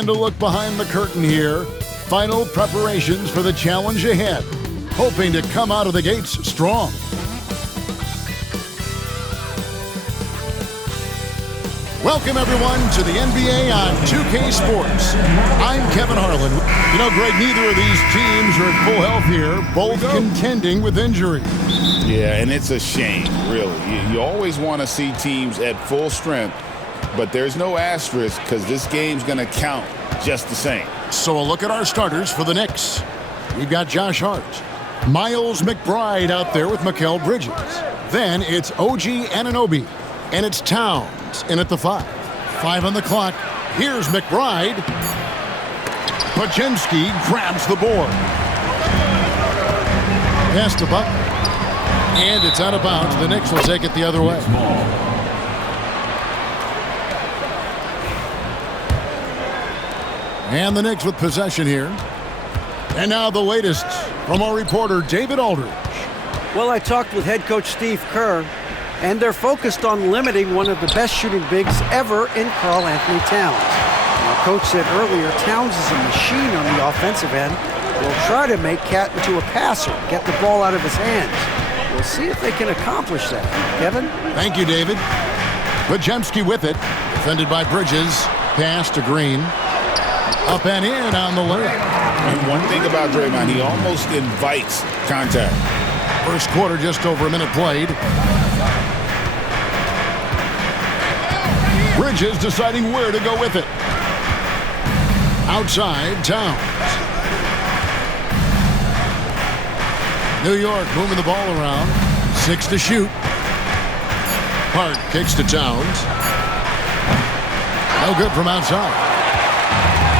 And a look behind the curtain here. Final preparations for the challenge ahead. Hoping to come out of the gates strong. Welcome, everyone, to the NBA on 2K Sports. I'm Kevin Harlan. You know, Greg, neither of these teams are at full health here, both contending with injury. Yeah, and it's a shame, really. You always want to see teams at full strength, but there's no asterisk because this game's going to count just the same. So a look at our starters for the Knicks. We've got Josh Hart, Miles McBride out there with Mikal Bridges. Then it's OG Anunoby, and it's Towns in at the 5. 5 on the clock. Here's McBride. Podziemski grabs the board. Pass to Butler. And it's out of bounds. The Knicks will take it the other way. And the Knicks with possession here. And now the latest from our reporter, David Aldridge. Well, I talked with head coach Steve Kerr, and they're focused on limiting one of the best shooting bigs ever in Karl Anthony Towns. Now, coach said earlier, Towns is a machine on the offensive end. They'll try to make Cat into a passer, get the ball out of his hands. We'll see if they can accomplish that. Kevin? Thank you, David. Podziemski with it. Defended by Bridges. Pass to Green. Up and in on the layup. And one thing about Draymond, he almost invites contact. First quarter, just over a minute played. Bridges deciding where to go with it. Outside, Towns. New York moving the ball around. 6 to shoot. Hart kicks to Towns. No good from outside.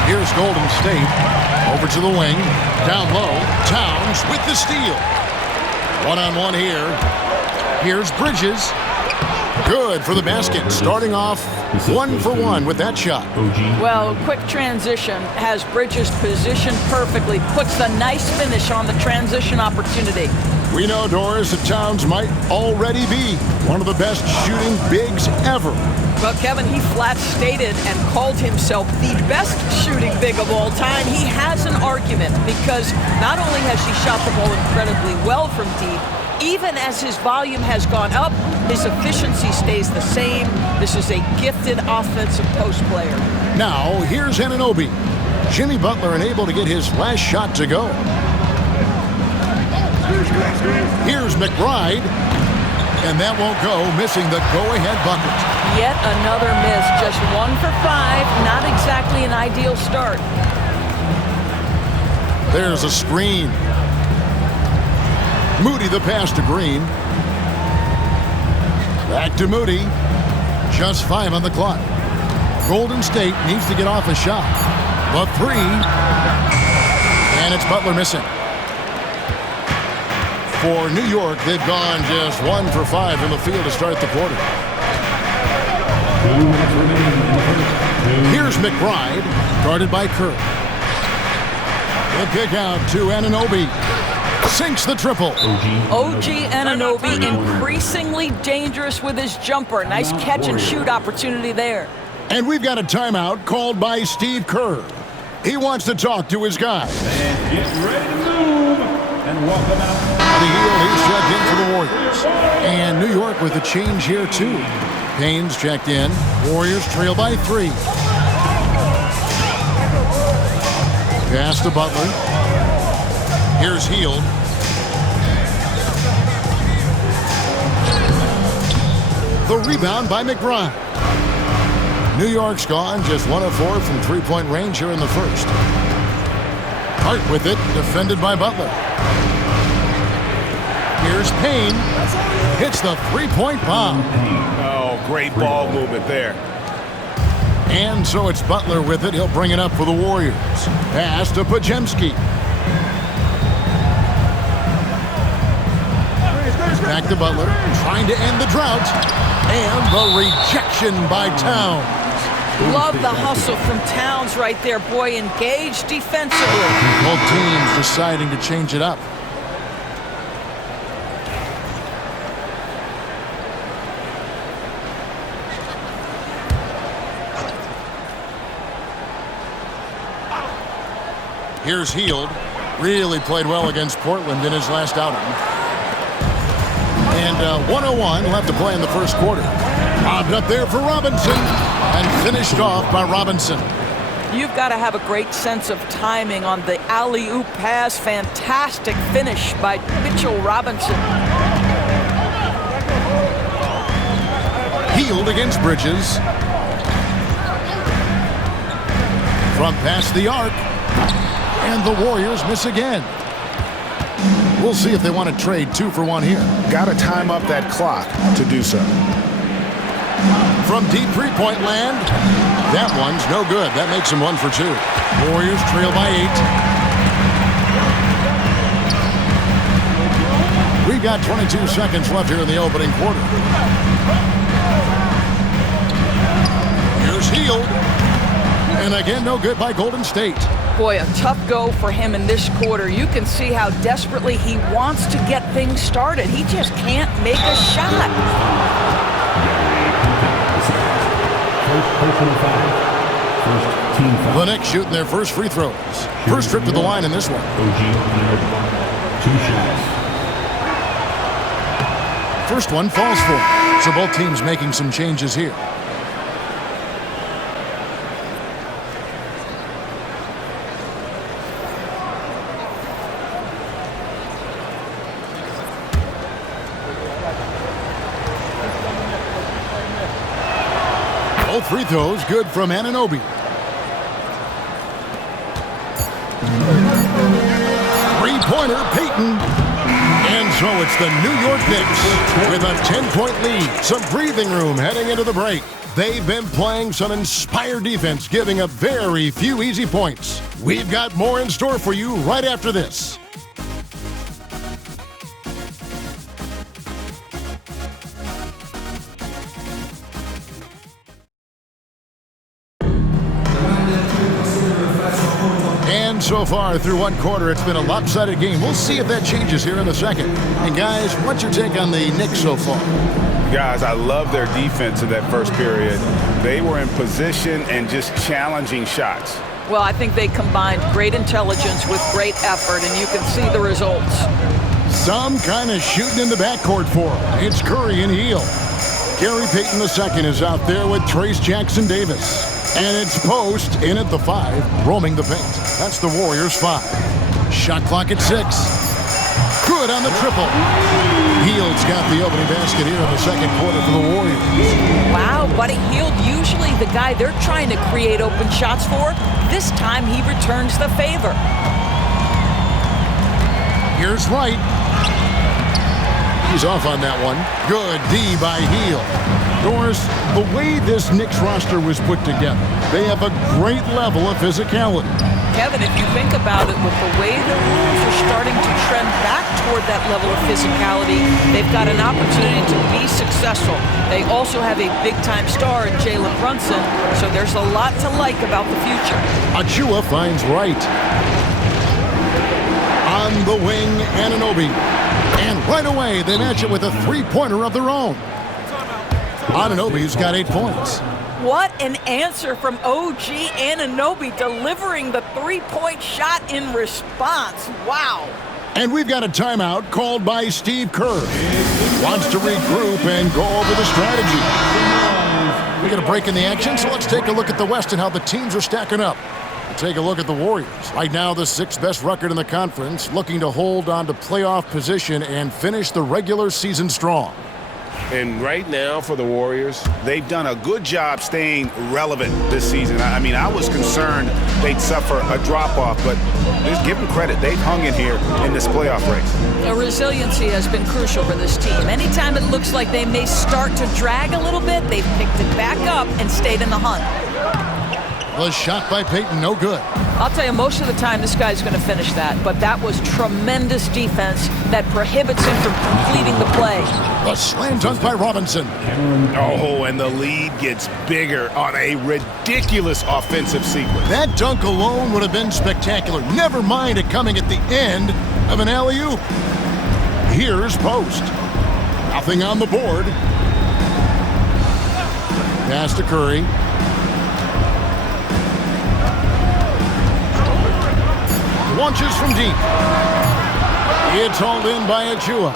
Here's Golden State. Over to the wing. Down low. Towns with the steal. One-on-one here. Here's Bridges. Good for the basket. Starting off 1 for 1 with that shot. Well, quick transition has Bridges positioned perfectly. Puts the nice finish on the transition opportunity. We know, Doris, that Towns might already be one of the best shooting bigs ever. Well, Kevin, he flat stated and called himself the best shooting big of all time. He has an argument because not only has he shot the ball incredibly well from deep, even as his volume has gone up, his efficiency stays the same. This is a gifted offensive post player. Now, here's Anunoby. Jimmy Butler unable to get his last shot to go. Here's McBride. And that won't go, missing the go-ahead bucket. Yet another miss, just 1 for 5. Not exactly an ideal start. There's a screen. Moody the pass to Green. Back to Moody. Just 5 on the clock. Golden State needs to get off a shot. The 3. And it's Butler missing. For New York, they've gone just 1 for 5 from the field to start the quarter. Here's McBride, guarded by Kerr. The kick out to Anunoby. Sinks the triple. OG Anunoby increasingly dangerous with his jumper. Nice catch and shoot opportunity there. And we've got a timeout called by Steve Kerr. He wants to talk to his guys. And get ready to move. And welcome out. The heel, he's checked in for the Warriors. And New York with a change here, too. Payne's checked in. Warriors trail by 3. Pass to Butler. Here's Hield. The rebound by McBride. New York's gone just 1 of 4 from three-point range here in the first. Hart with it, defended by Butler. Here's Payne. Hits the three-point bomb. Oh, great ball movement there. And so it's Butler with it. He'll bring it up for the Warriors. Pass to Podziemski. Back to Butler, trying to end the drought. And the rejection by Towns. Love the hustle from Towns right there. Boy, engaged defensively. Both teams deciding to change it up. Here's Heald. Really played well against Portland in his last outing. And 1:01 left to play in the first quarter. Bobbed up there for Robinson and finished off by Robinson. You've got to have a great sense of timing on the alley-oop pass. Fantastic finish by Mitchell Robinson. Heald against Bridges. Front past the arc. And the Warriors miss again. We'll see if they want to trade 2 for 1 here. Got to time up that clock to do so. From deep three-point land, that one's no good. That makes them 1 for 2. Warriors trail by 8. We've got 22 seconds left here in the opening quarter. Here's Heald. And again, no good by Golden State. Boy, a tough go for him in this quarter. You can see how desperately he wants to get things started. He just can't make a shot. The Knicks shooting their first free throws. First trip to the line in this one. 2 shots. First one falls for him. So both teams making some changes here. Both free throws good from Anunoby. Three-pointer, Payton. And so it's the New York Knicks with a 10-point lead. Some breathing room heading into the break. They've been playing some inspired defense, giving up very few easy points. We've got more in store for you right after this. So far through one quarter, it's been a lopsided game. We'll see if that changes here in the second. And guys, what's your take on the Knicks so far? Guys, I love their defense in that first period. They were in position and just challenging shots. Well, I think they combined great intelligence with great effort, and you can see the results. Some kind of shooting in the backcourt for them. It's Curry and Heald. Gary Payton II is out there with Trace Jackson Davis. And it's Post in at the 5, roaming the paint. That's the Warriors' 5. Shot clock at 6. Good on the triple. Heald's got the opening basket here in the second quarter for the Warriors. Wow, Buddy Hield, usually the guy they're trying to create open shots for. This time he returns the favor. Here's Wright. He's off on that one. Good D by Heald. Doris, the way this Knicks roster was put together, they have a great level of physicality. Kevin, if you think about it, with the way the rules are starting to trend back toward that level of physicality, they've got an opportunity to be successful. They also have a big-time star in Jalen Brunson, so there's a lot to like about the future. Achua finds Wright. On the wing, Anunoby. And right away, they match it with a three-pointer of their own. Anunoby's got 8 points. What an answer from OG Anunoby, delivering the three-point shot in response. Wow. And we've got a timeout called by Steve Kerr. Wants to regroup and go over the strategy. We got a break in the action, so let's take a look at the West and how the teams are stacking up. We'll take a look at the Warriors. Right now, the 6th best record in the conference, looking to hold on to playoff position and finish the regular season strong. And right now for the Warriors, they've done a good job staying relevant this season. I mean, I was concerned they'd suffer a drop-off, but just give them credit. They've hung in here in this playoff race. The resiliency has been crucial for this team. Anytime it looks like they may start to drag a little bit, they've picked it back up and stayed in the hunt. The shot by Payton, no good. I'll tell you, most of the time this guy's going to finish that, but that was tremendous defense that prohibits him from completing the play. The slam dunk by Robinson. Oh, and the lead gets bigger on a ridiculous offensive sequence. That dunk alone would have been spectacular. Never mind it coming at the end of an alley-oop. Here's Post. Nothing on the board. Pass to Curry. launches from deep. It's hauled in by Achua.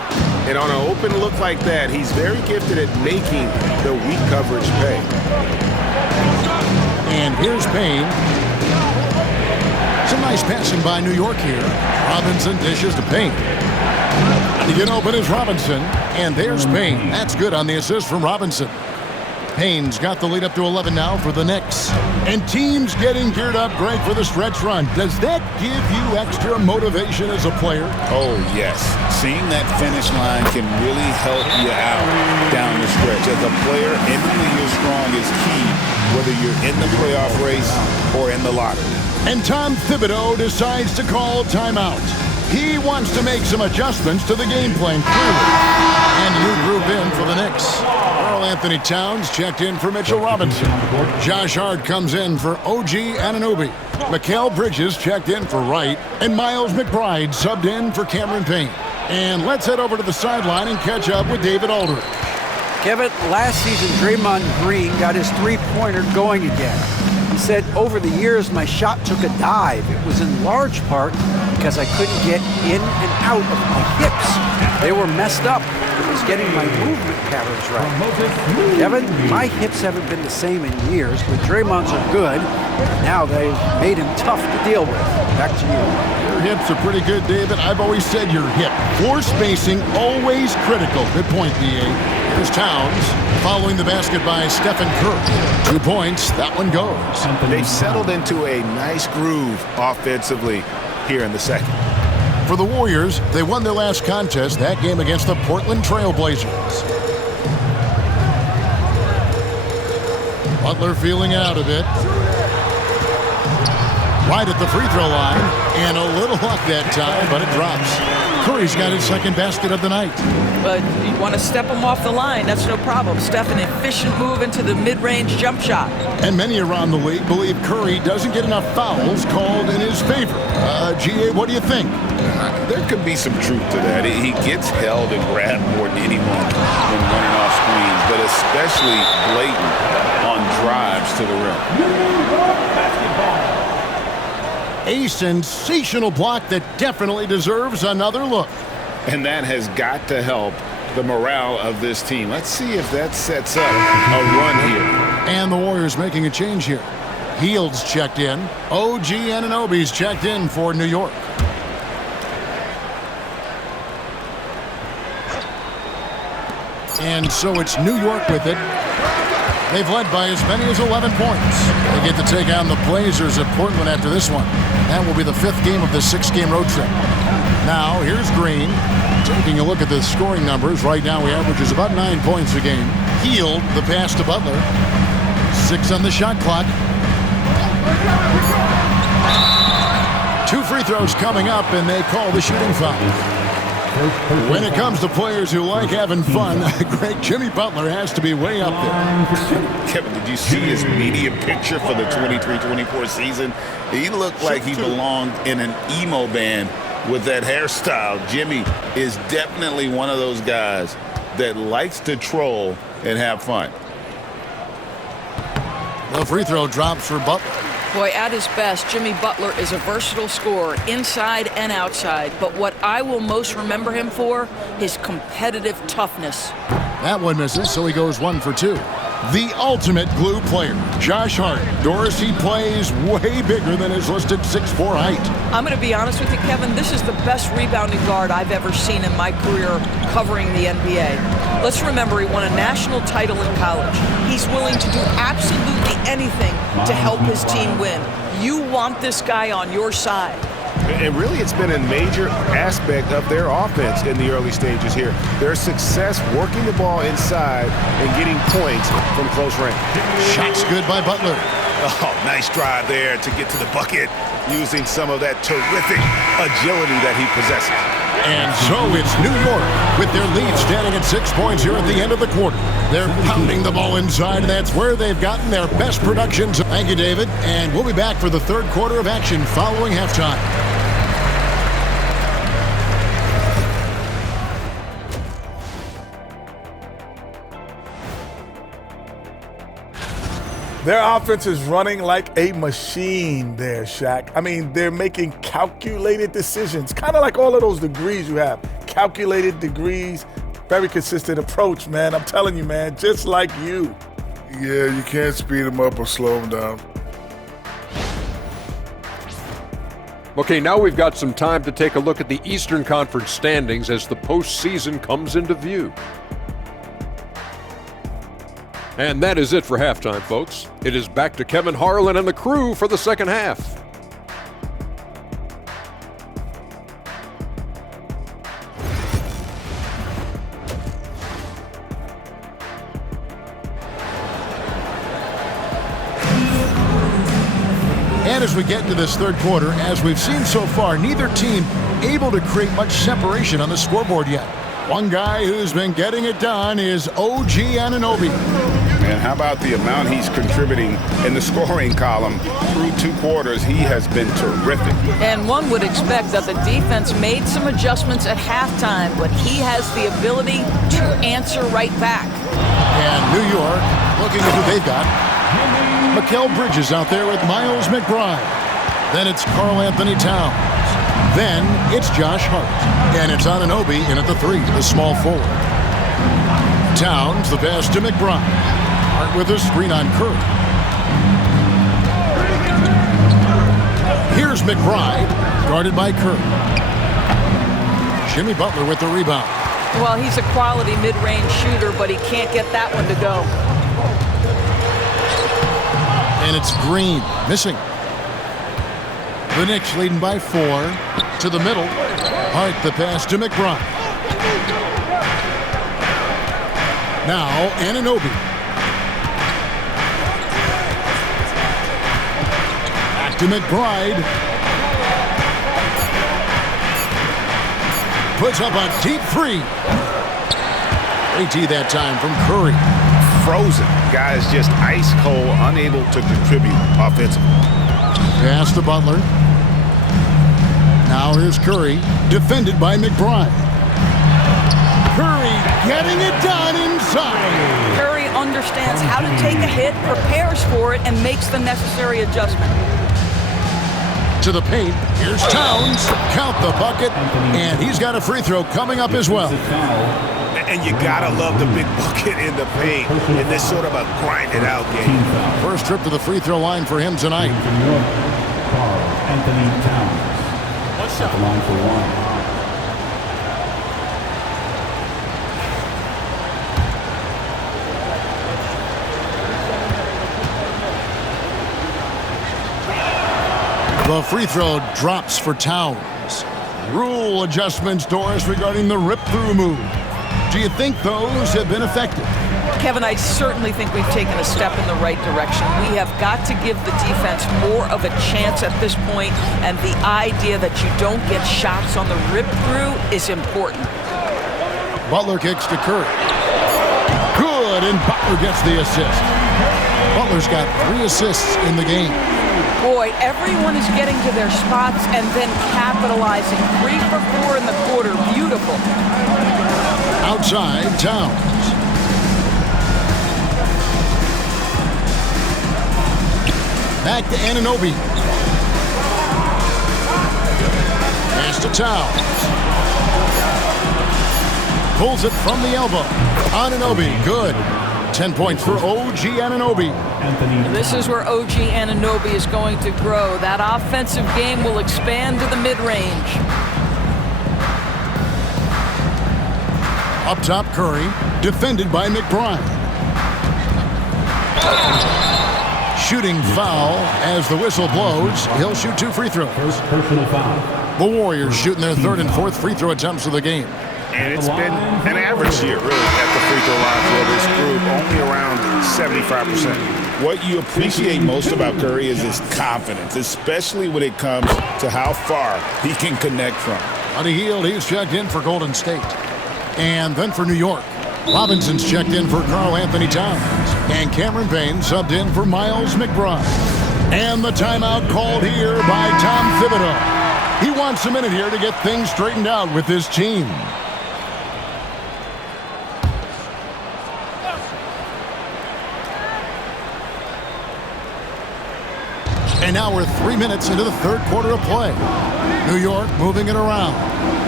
And on an open look like that, he's very gifted at making the weak coverage pay. And here's Payne. Some nice passing by New York here. Robinson dishes to Payne. To get open is Robinson. And there's Payne. That's good on the assist from Robinson. Payne's got the lead up to 11 now for the Knicks. And teams getting geared up great for the stretch run. Does that give you extra motivation as a player? Oh, yes. Seeing that finish line can really help you out down the stretch. As a player, ending the year strong is key, whether you're in the playoff race or in the lottery. And Tom Thibodeau decides to call timeout. He wants to make some adjustments to the game plan, clearly. And new group in for the Knicks. Karl Anthony Towns checked in for Mitchell Robinson. Josh Hart comes in for OG Anunoby. Mikal Bridges checked in for Wright. And Miles McBride subbed in for Cameron Payne. And let's head over to the sideline and catch up with David Aldridge. Kevin, last season, Draymond Green got his three-pointer going again. He said, over the years, my shot took a dive. It was in large part because I couldn't get in and out of my hips. They were messed up. It was getting my movement patterns right. Kevin, my hips haven't been the same in years, but Draymond's are good. Now they've made him tough to deal with. Back to you. Your hips are pretty good, David. I've always said your hip. Floor spacing, always critical. Good point, D.A. Here's Towns, following the basket by Stephen Curry. 2 points, that one goes. They've settled into a nice groove offensively here in the second. For the Warriors, they won their last contest, that game against the Portland Trail Blazers. Butler feeling out a bit. Right at the free throw line, and a little luck that time, but it drops. Curry's got his second basket of the night. But you want to step him off the line, that's no problem. Steph, an efficient move into the mid-range jump shot. And many around the league believe Curry doesn't get enough fouls called in his favor. G.A., what do you think? There could be some truth to that. He gets held and grabbed more than anyone when running off screens, but especially blatant on drives to the rim. A sensational block that definitely deserves another look. And that has got to help the morale of this team. Let's see if that sets up a run here. And the Warriors making a change here. Heald's checked in. OG Anunoby's checked in for New York. And so it's New York with it. They've led by as many as 11 points. They get to take on the Blazers at Portland after this one. That will be the 5th game of the 6-game road trip. Now, here's Green. Taking a look at the scoring numbers. Right now, he averages about 9 points a game. Hield, the pass to Butler. 6 on the shot clock. 2 free throws coming up, and they call the shooting foul. When it comes to players who like having fun, great Jimmy Butler has to be way up there. Kevin, did you see his media picture for the 23-24 season? He looked like he belonged in an emo band with that hairstyle. Jimmy is definitely one of those guys that likes to troll and have fun. The free throw drops for Butler. Boy, at his best, Jimmy Butler is a versatile scorer, inside and outside. But what I will most remember him for, his competitive toughness. That one misses, so he goes 1 for 2. The ultimate glue player, Josh Hart. Doris, he plays way bigger than his listed 6'4" height. I'm going to be honest with you, Kevin. This is the best rebounding guard I've ever seen in my career covering the NBA. Let's remember, he won a national title in college. He's willing to do absolutely anything to help his team win. You want this guy on your side. And really, it's been a major aspect of their offense in the early stages here. Their success working the ball inside and getting points from close range. Shots good by Butler. Oh, nice drive there to get to the bucket using some of that terrific agility that he possesses. And so it's New York with their lead standing at 6 points here at the end of the quarter. They're pounding the ball inside, and that's where they've gotten their best productions. Thank you, David. And we'll be back for the third quarter of action following halftime. Their offense is running like a machine there, Shaq. I mean, they're making calculated decisions, kind of like all of those degrees you have. Calculated degrees, very consistent approach, man. I'm telling you, man, just like you. Yeah, you can't speed them up or slow them down. Okay, now we've got some time to take a look at the Eastern Conference standings as the postseason comes into view. And that is it for halftime, folks. It is back to Kevin Harlan and the crew for the second half. And as we get into this third quarter, as we've seen so far, neither team able to create much separation on the scoreboard yet. One guy who's been getting it done is OG Anunoby. And how about the amount he's contributing in the scoring column through 2 quarters? He has been terrific. And one would expect that the defense made some adjustments at halftime, but he has the ability to answer right back. And New York, looking at who they've got. Mikal Bridges out there with Miles McBride. Then it's Karl Anthony Towns. Then it's Josh Hart. And it's Anunoby in at the 3, the small forward. Towns, the pass to McBride. Hart with a screen on Curry. Here's McBride, guarded by Curry. Jimmy Butler with the rebound. Well, he's a quality mid-range shooter, but he can't get that one to go. And it's Green, missing. The Knicks leading by 4. To the middle. Hart the pass to McBride. Now Anunoby. Back to McBride. Puts up a deep 3. AT that time from Curry. Frozen. Guys just ice cold, unable to contribute offensively. Pass to Butler. Now here's Curry, defended by McBride. Curry getting it done inside. Curry understands how to take a hit, prepares for it, and makes the necessary adjustment. To the paint, here's Towns. Count the bucket, and he's got a free throw coming up as well. And you gotta love the big bucket in the paint in this sort of a grind-it-out game. First trip to the free throw line for him tonight. Karl Anthony Towns. What's up? The line for 1. The free throw drops for Towns. Rule adjustments, Doris, regarding the rip-through move. Do you think those have been effective? Kevin, I certainly think we've taken a step in the right direction. We have got to give the defense more of a chance at this point, and the idea that you don't get shots on the rip-through is important. Butler kicks to Curry. Good, and Butler gets the assist. Butler's got 3 assists in the game. Boy, everyone is getting to their spots and then capitalizing. 3 for 4 in the quarter. Beautiful. Outside, Towns. Back to Anunoby. Pass to Towns. Pulls it from the elbow. Anunoby, good. 10 points for OG Anunoby. This is where OG Anunoby is going to grow. That offensive game will expand to the mid-range. Up top, Curry, defended by McBride. Shooting foul as the whistle blows. He'll shoot 2 free throws. First personal foul. The Warriors shooting their 3rd and 4th free throw attempts of the game. And it's been an average year, really, at the free throw line for this group, only around 75%. What you appreciate most about Curry is his confidence, especially when it comes to how far he can connect from. On the heel, he's checked in for Golden State. And then for New York, Robinson's checked in for Karl Anthony Towns. And Cameron Payne subbed in for Miles McBride. And the timeout called here by Tom Thibodeau. He wants a minute here to get things straightened out with his team. And now we're 3 minutes into the third quarter of play. New York moving it around.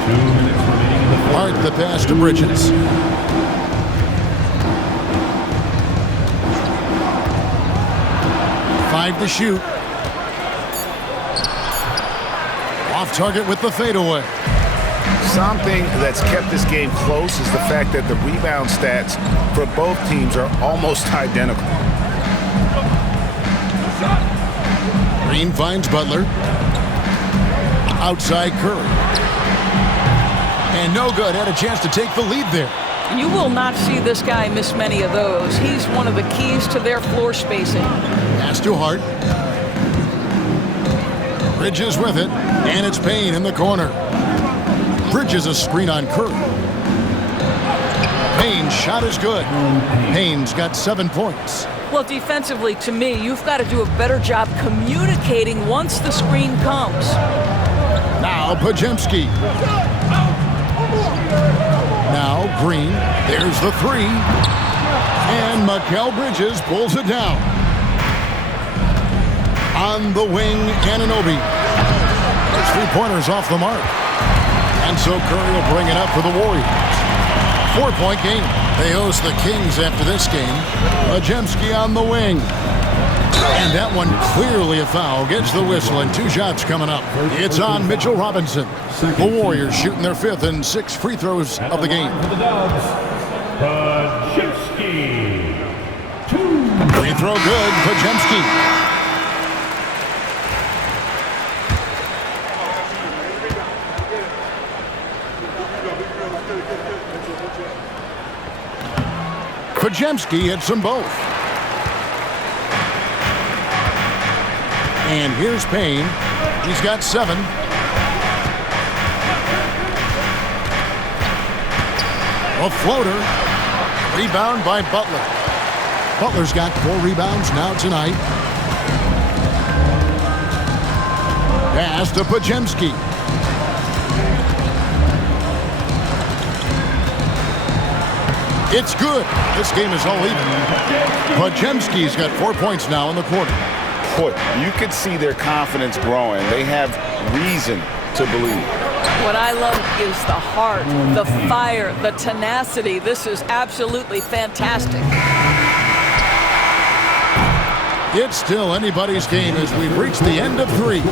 2 minutes remaining in the fourth. Mark the pass to Bridges. Five to shoot. Off target with the fadeaway. Something that's kept this game close is the fact that the rebound stats for both teams are almost identical. Green finds Butler. Outside Curry. And no good. Had a chance to take the lead there. You will not see this guy miss many of those. He's one of the keys to their floor spacing. Pass to Hart. Bridges with it. And it's Payne in the corner. Bridges a screen on Curry. Payne's shot is good. Payne's got 7 points. Well, defensively, to me, you've got to do a better job communicating once the screen comes. Now Podziemski. Now Green. There's the three. And Mikal Bridges pulls it down. On the wing, Anunoby. There's 3-pointers off the mark. And so Curry will bring it up for the Warriors. 4-point game. They host the Kings after this game. Podziemski on the wing. And that one clearly a foul. Gets the whistle and 2 shots coming up. It's on Mitchell Robinson. The Warriors shooting their 5th and 6th free throws of the game. Podziemski. 2. Free throw good. Podziemski. Podziemski hits them both. And here's Payne. He's got 7. A floater. Rebound by Butler. Butler's got 4 rebounds now tonight. Pass to Podziemski. It's good. This game is all even. Podziemski's got 4 points now in the quarter. Boy, you could see their confidence growing. They have reason to believe. What I love is the heart, the fire, the tenacity. This is absolutely fantastic. It's still anybody's game as we've reached the end of 3.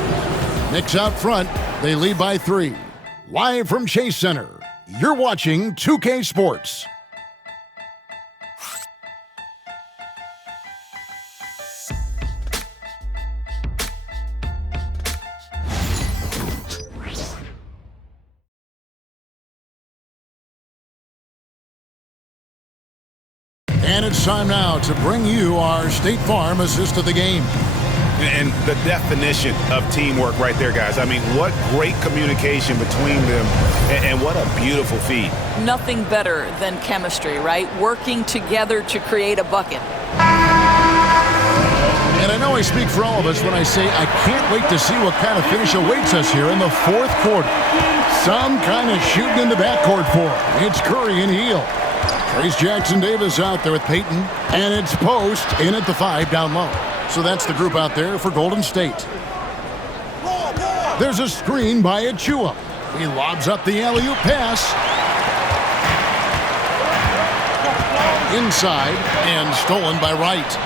Knicks out front. They lead by 3. Live from Chase Center, you're watching 2K Sports. And it's time now to bring you our State Farm assist of the game. And the definition of teamwork right there, guys. I mean, what great communication between them, and what a beautiful feed. Nothing better than chemistry, right? Working together to create a bucket. And I know I speak for all of us when I say I can't wait to see what kind of finish awaits us here in the 4th quarter. Some kind of shooting in the backcourt for him. It's Curry and Heel. Trace Jackson-Davis out there with Payton. And it's Post in at the 5 down low. So that's the group out there for Golden State. There's a screen by Achua. He lobs up the alley-oop pass. Inside and stolen by Wright.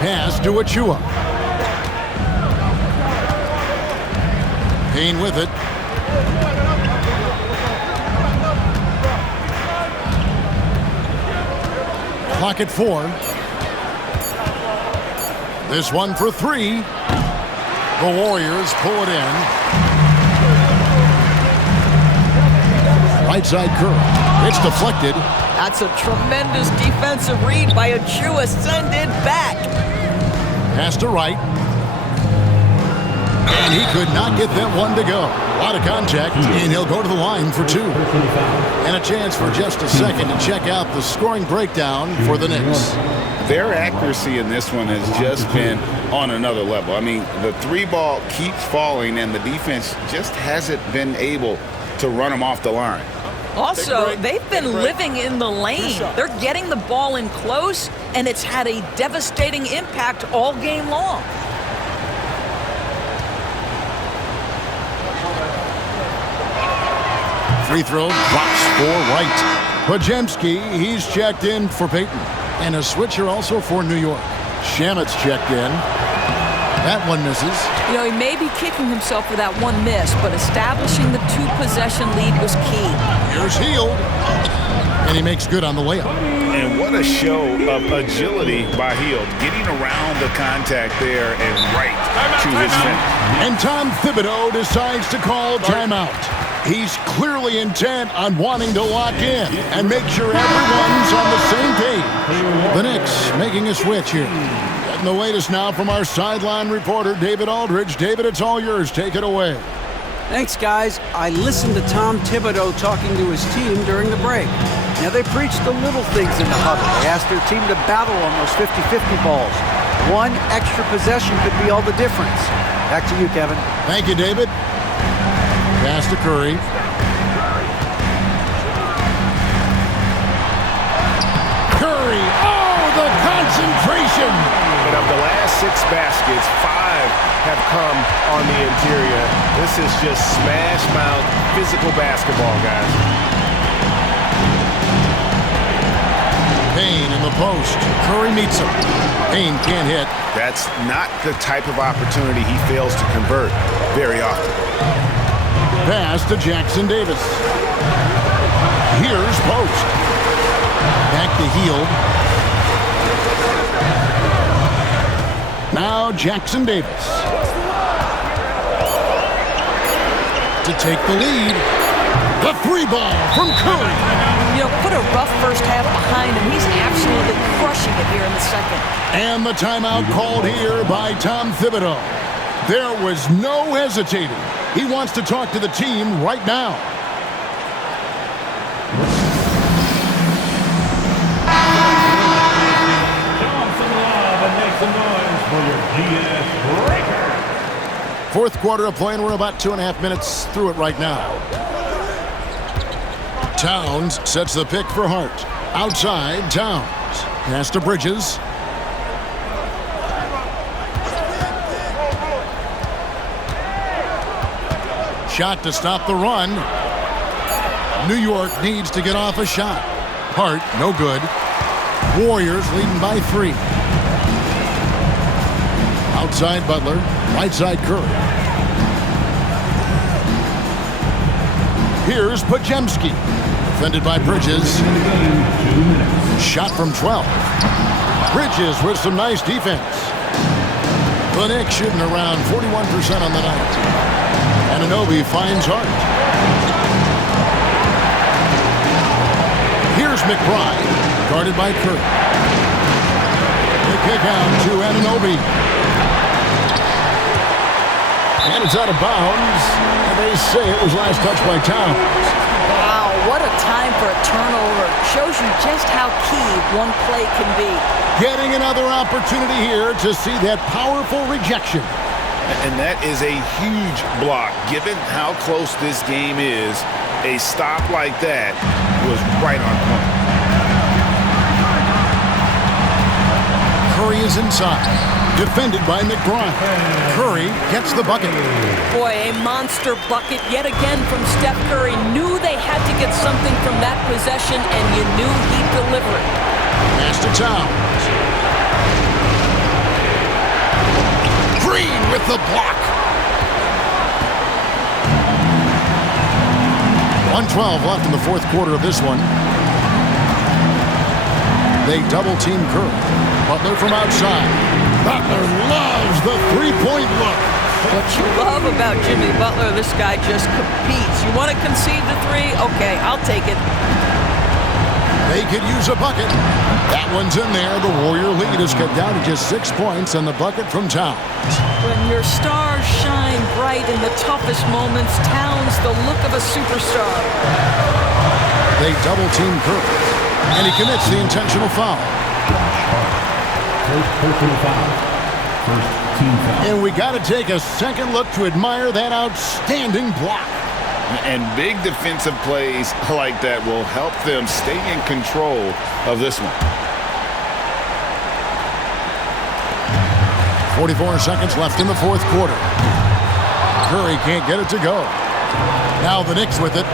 Pass to Achua. Payne with it. Clock at 4. This one for 3. The Warriors pull it in. Right side Curry. It's deflected. That's a tremendous defensive read by Achua. Send it back. Pass to Wright. And he could not get that one to go. A lot of contact, and he'll go to the line for 2. And a chance for just a second to check out the scoring breakdown for the Knicks. Their accuracy in this one has just been on another level. I mean, the 3 ball keeps falling, and the defense just hasn't been able to run them off the line. Also, they've been living in the lane. They're getting the ball in close, and it's had a devastating impact all game long. Free throw drops for Wright. Pajemski, he's checked in for Peyton. And a switcher also for New York. Shamit's checked in. That one misses. You know, he may be kicking himself for that one miss, but establishing the two-possession lead was key. Here's Hield. And he makes good on the layup. And what a show of agility by Hield, getting around the contact there and right to his finish. And Tom Thibodeau decides to call timeout. He's clearly intent on wanting to lock in and make sure everyone's on the same page. The Knicks making a switch here. Getting the latest now from our sideline reporter, David Aldridge. David, it's all yours. Take it away. Thanks, guys. I listened to Tom Thibodeau talking to his team during the break. Now, they preached the little things in the huddle. They asked their team to battle on those 50-50 balls. One extra possession could be all the difference. Back to you, Kevin. Thank you, David. Pass to Curry. Curry, oh, the concentration! And of the last 6 baskets, 5 have come on the interior. This is just smash mouth physical basketball, guys. Payne in the post. Curry meets him. Payne can't hit. That's not the type of opportunity he fails to convert very often. Pass to Jackson Davis. Here's post. Back to Hield. Now Jackson Davis. To take the lead. The 3-ball from Curry. You know, put a rough first half behind him. He's absolutely crushing it here in the second. And the timeout called here by Tom Thibodeau. There was no hesitating. He wants to talk to the team right now. Fourth quarter of play, and we're about 2.5 minutes through it right now. Towns sets the pick for Hart. Outside, Towns. Pass to Bridges. Shot to stop the run. New York needs to get off a shot. Hart, no good. Warriors leading by 3. Outside Butler, right side Curry. Here's Pajemski, defended by Bridges. Shot from 12. Bridges with some nice defense. The Knicks shooting around 41% on the night. Anunoby finds Hart. Here's McBride, guarded by Curry. The kick out to Anunoby. And it's out of bounds. They say it was last touched by Towns. Wow, what a time for a turnover. Shows you just how key one play can be. Getting another opportunity here to see that powerful rejection. And that is a huge block. Given how close this game is, a stop like that was right on point. Curry is inside, defended by McBride. Curry gets the bucket. Boy, a monster bucket yet again from Steph Curry. Knew they had to get something from that possession, and you knew he'd deliver it. Pass to Towns. Green with the block. 1:12 left in the fourth quarter of this one. They double-team Curry. Butler from outside. Butler loves the three-point look. What you love about Jimmy Butler, this guy just competes. You want to concede the 3? Okay, I'll take it. They could use a bucket. That one's in there. The Warrior lead is cut down to just 6 points and the bucket from Towns. When your stars shine bright in the toughest moments, Towns the look of a superstar. They double-team Curry, and he commits the intentional foul. First personal foul. First team foul. And we got to take a second look to admire that outstanding block. And big defensive plays like that will help them stay in control of this one. 44 seconds left in the fourth quarter. Curry can't get it to go. Now the Knicks with it.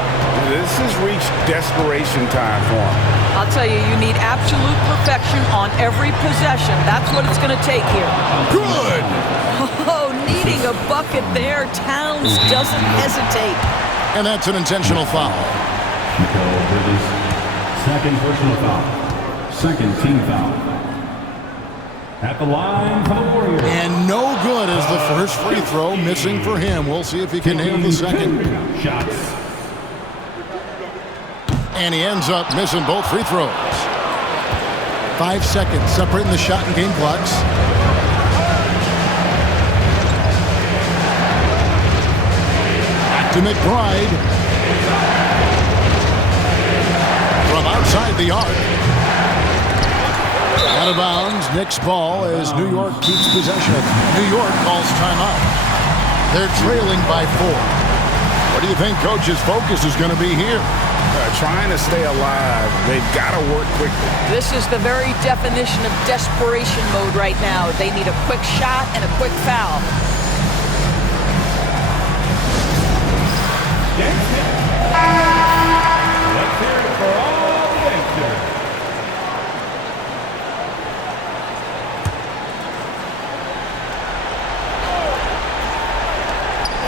This has reached desperation time for them. I'll tell you, you need absolute perfection on every possession. That's what it's going to take here. Good! Oh, needing a bucket there. Towns doesn't hesitate. And that's an intentional foul. Second personal foul. Second team foul. At the line for the Warriors. And no good as the first free throw, missing for him. We'll see if he can nail the second. Shots. And he ends up missing both free throws. 5 seconds separating the shot and game clocks. Back to McBride. From outside the arc. Out of bounds, Knicks ball as New York keeps possession. New York calls timeout. They're trailing by 4. What do you think Coach's focus is going to be here? Trying to stay alive. They've got to work quickly. This is the very definition of desperation mode right now. They need a quick shot and a quick foul. Let's hear it for all the gangsters.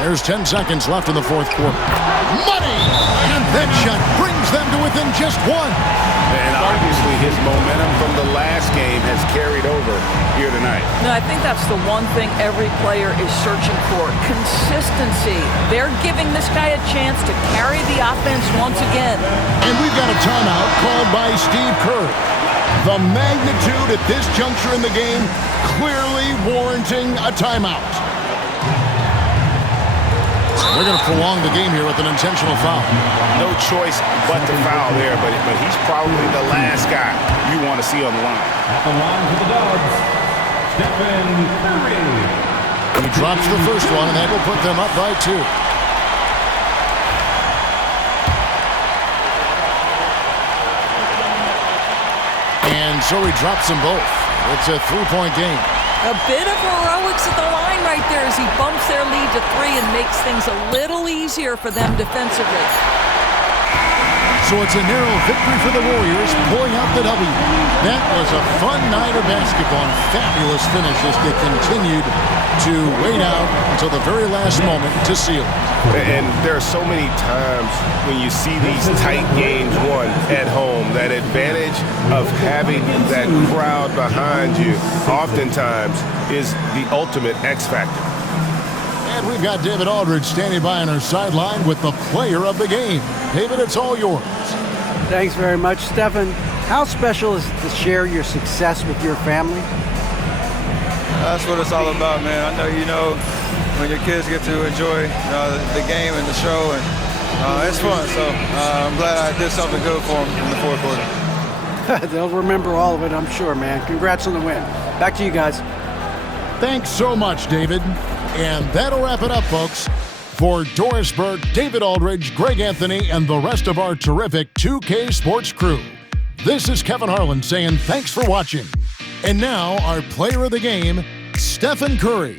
There's 10 seconds left in the fourth quarter. Money! And that shot brings them to within just 1. And obviously his momentum from the last game has carried over here tonight. No, I think that's the one thing every player is searching for. Consistency. They're giving this guy a chance to carry the offense once again. And we've got a timeout called by Steve Kerr. The magnitude at this juncture in the game clearly warranting a timeout. They're going to prolong the game here with an intentional foul. No choice but to foul there, but he's probably the last guy you want to see on the line. At the line for the Dubs, Stephen Curry. He drops the first one, and that will put them up by 2. And so he drops them both. It's a 3-point game. A bit of heroics at the line right there as he bumps their lead to 3 and makes things a little easier for them defensively. So it's a narrow victory for the Warriors, pulling out the W. That was a fun night of basketball and fabulous finish as they continued to wait out until the very last moment to seal it. And there are so many times when you see these tight games won at home, that advantage of having that crowd behind you oftentimes is the ultimate X factor. And we've got David Aldridge standing by on our sideline with the player of the game. David, it's all yours. Thanks very much, Stephen. How special is it to share your success with your family? That's what it's all about, man. I know, when your kids get to enjoy the game and the show, and it's fun. So I'm glad I did something good for them in the fourth quarter. They'll remember all of it, I'm sure, man. Congrats on the win. Back to you guys. Thanks so much, David. And that'll wrap it up, folks. For Doris Burke, David Aldridge, Greg Anthony, and the rest of our terrific 2K Sports crew, this is Kevin Harlan saying thanks for watching. And now, our player of the game, Stephen Curry.